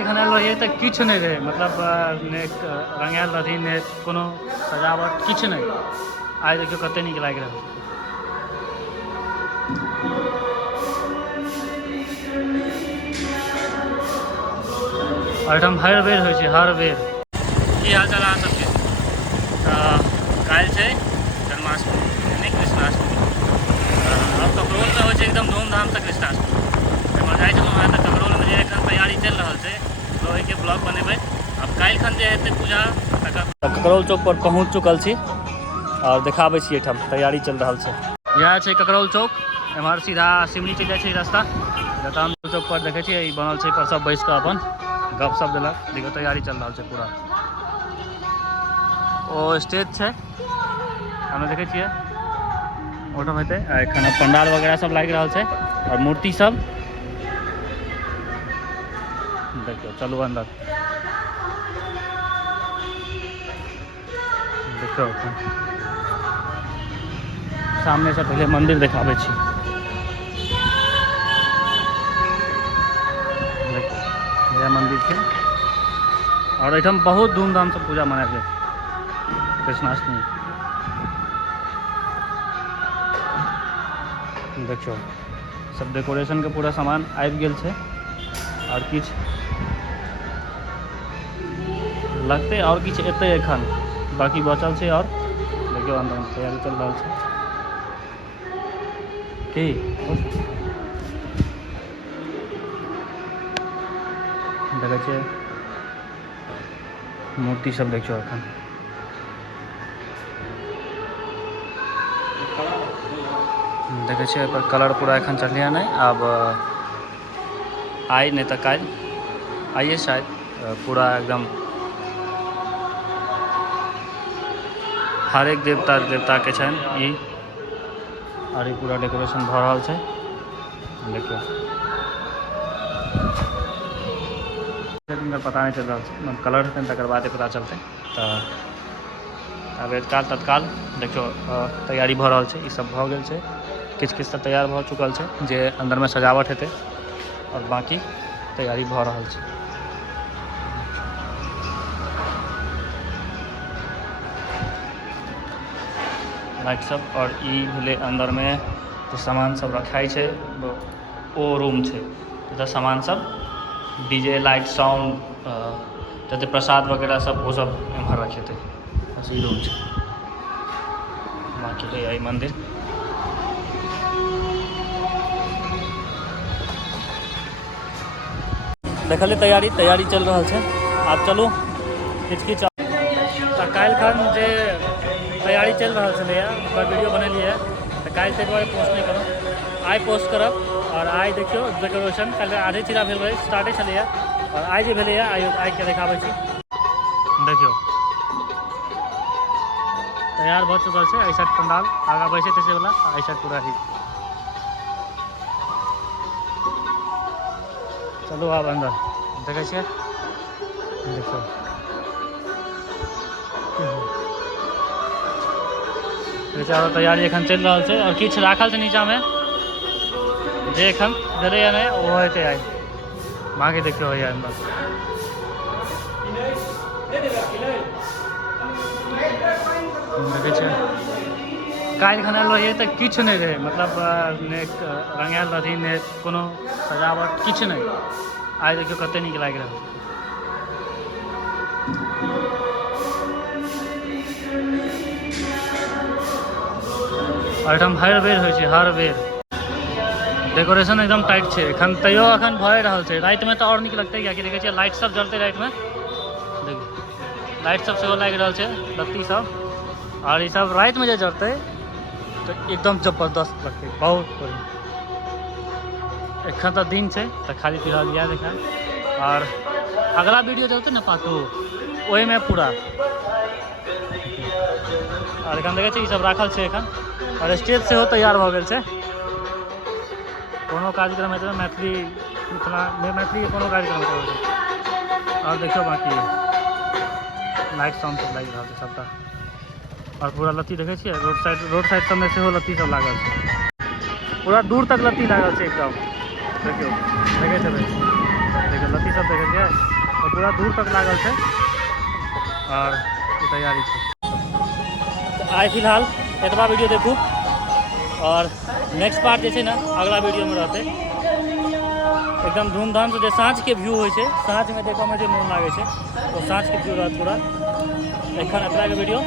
खाना रहिए तो किछ नहीं रहे, मतलब ने रंगायल रही ने कोनो सजावट किछ नहीं। आज देखियो कते नीक लाग रहा। और हम हर बेर हो हर बेर। की हाल चाल अहाँ सबके? काल से जन्माष्टमी यानी कृष्णाष्टमी। अब ककरोल में हो एकदम धूमधाम से कृष्णाष्टमी। हम जाए छलूँ हँ तो ककरोल में एखन तैयारी चल रहा है, तो के ब्लॉग बनेबे। अब काल्हि खन जे हेतै पूजा ककरोल चौक पर पहुँच चुकल छी और देखाबै छी एठाम तैयारी चल रहा है। यह है ककरोल चौक, एम्हर सीधा सिमरी चल जाए रास्ता। जतऽ हम चौक पर देखे छी बनल है, पर सब बैस कऽ अपन गपशप देलक। देखियो तैयारी चल रहा है पूरा। ओ स्टेज है हमें देखे छिए ओठम हेतै। एखन पंडाल वगैरह सब लाग रहा है और मूर्ति सब देखियो। चलू अंदर देखियो। सामने से पहले मंदिर देखाबै छी। यह मंदिर है और एठम बहुत धूमधाम से पूजा मनायल जाए कृष्णाष्टमी। देखियो सब डेकोरेशन के पूरा सामान आबि गेल छै और किछ लगते और किछ एतै एखन बाकी बचल छै। और देखियो अंदर में तैयारी चल रहा है की देखे छै। मूर्ति सब देखियो एखन देखे छिए पर कलर पूरा एखन चढ़लिया नहीं। अब आई नहीं तो काल्हि आइए शायद पूरा एकदम हर एक देवता के छन ई। और ये पूरा डेकोरेशन भ रहा है देखियो। पता नहीं चल रहा है, कलर हेतै तकर बाद पता चलते। तो अब काल तत्काल देखियो तैयारी भ रहा है। ई सब भ गेल छै, किछ किछ तो तैयार भ चुकल छै जे अंदर में सजावट हेतै और बाकी तैयारी भ रहा है। लाइट सब और ई भेले अंदर में जो सामान सब रखाई छै ओ रूम छै जतऽ सामान सब डीजे लाइट साउंड जते प्रसाद वगैरह सब वो सब एम्हर रखेतै। बस ई रूम छै। बाकी है यही मंदिर। देखलिए तैयारी चल रहा है। आप चलू किछ काल्हि खन जे तैयारी चल रहा है ओकर वीडियो बनेलिए तो काल्हि तक पोस्ट नहीं करूँ, आई पोस्ट करब। और आई देखियो डेकोरेशन कल आधे चीरा भेल रहे स्टार्टे चलिए और आई जे भेलै आई के देखाबै छी। देखियो तैयार भ चुकल है। ऐसा पंडाल आगा बैसे तैसे वाला ऐसा पूरा ही। चलो आप अंदर देखे छिए देखियो। चारो तैयारी एखन चल रहा है और किछ राखल छै नीचा में जे एखन भेलै या नहीं वो हेतै आई। बाकी देखियो है अंदर देखे छिए काल्हि खन रहिए तो किछ नहीं रहे, मतलब ने रंगायल रही ने कोनो सजावट किछ नहीं। आज देखियो कते नीक लाग रहा। और हम हर बेर हो हर बेर डेकोरेशन एकदम टाइट है। एखन तैयो एखन भए रहल छै। रात में तो और नीक लगते क्या कि देखे लाइट सब जलते रात में। देखिए लाइट सब सेहो लाग रहा है बत्ती सब और ये सब रात में जो जलते तो एकदम जबरदस्त लगते बहुत बढ़िया। एखन तो दिन है तो खाली फिलहाल यह देखा और अगला वीडियो चलते ना पातो वही में पूरा। और एखन देखे सब राखल है एखन और स्टेज से हो तैयार हो गए। कोनो कार्यक्रम है मैथिली मैथिली कोनो कार्यक्रम है। और देखियो बाकी लाइट साउंड सब लग रहा है सबटा और पूरा लत्ती देखे छिए रोड साइड सब में से लत्ती सब लागल है। पूरा दूर तक लत्ती लागल है एकदम। देखियो देखे छबे देखिए लत्ती सब देखिए तो पूरा दूर तक लागल है और ये तैयारी है। तो आइ फिलहाल एतबा वीडियो देखू और नेक्स्ट पार्ट जैसे ना अगला वीडियो में रहते एकदम धूमधाम से जो साँझ के व्यू हो साँझ में देखो में जो मन लगे तो साँझ के व्यू रह पूरा एखन एतबा के वीडियो